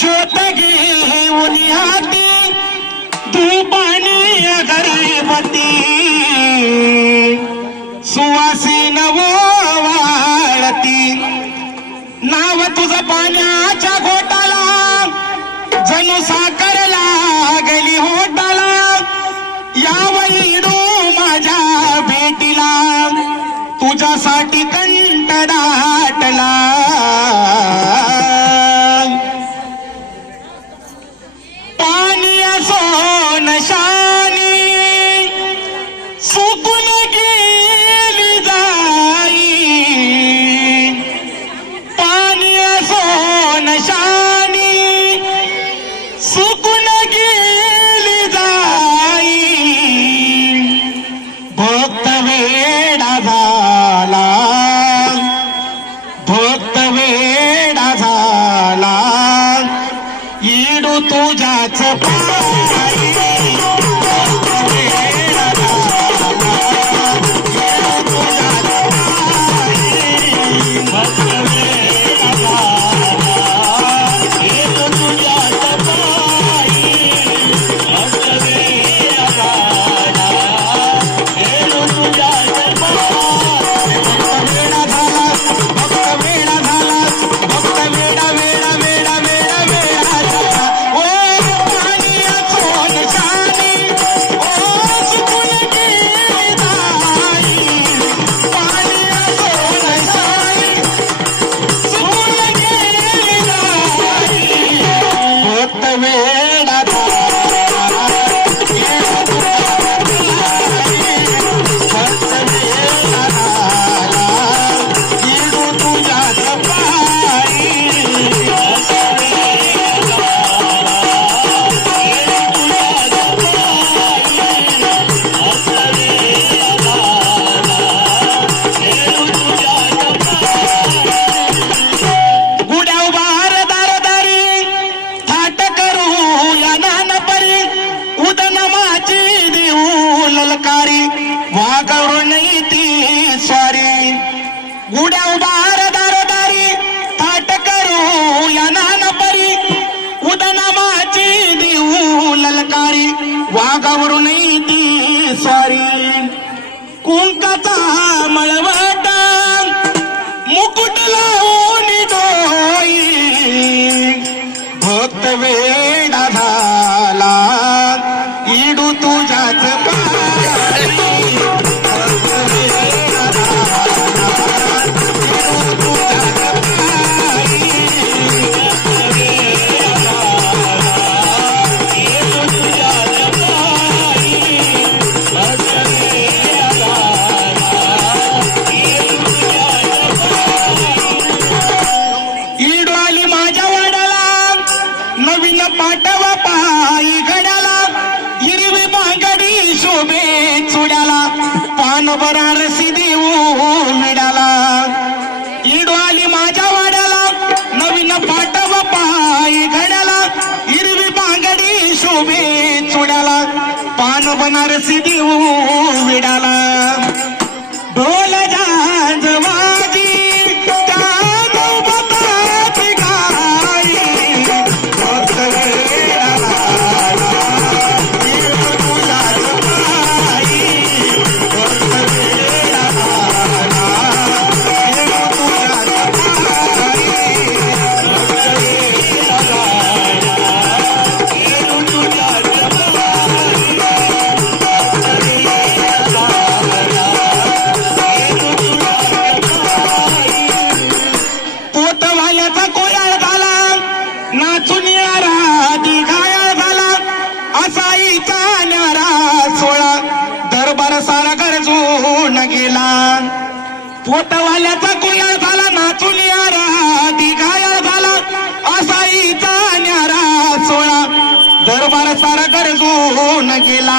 ज्योत घेऊन हाती धूपानी अगरबत्ती सुवासीन वाळती नाव तुझं पाण्याच्या घोटाला जणू साखर लागली होटाला यावळी माझ्या भेटीला तुझ्यासाठी कंठ दाटला पाणी असो नशानी सुकून गेली जाई पाणी असो नशानी सुकून गेली जाई भक्त वेडा झाला भक्त वेडा झाला येडू तुझ्याच पायी वागवरू नाही ती स्वारी गुड्या उभार दारोदारी थाट करू या नानपरी उदनामाची देऊ ललकारी वागवरू नाही ती स्वारी कुंकाचा मळवट मुकुट लावून डोई भक्त वेडा झाला इडू तुझ्याच पाटवा पायी घड्याला हिरवी बांगडी शोभे चुड्याला पान बरारसी देऊ मिडाला इडू आली माझ्या वाड्याला नवीन पाटवा पायी घड्याला हिरवी बांगडी शोभे चुड्याला पान बनारसी देऊ मिडाला ढोल झांज वाजी सारा गरजून गेला पोटवाल्याचा कुयाळ झाला नाचून यारा दिघाया झाला असाईचा न्यारा सोळा दरबार सारा गरजून गेला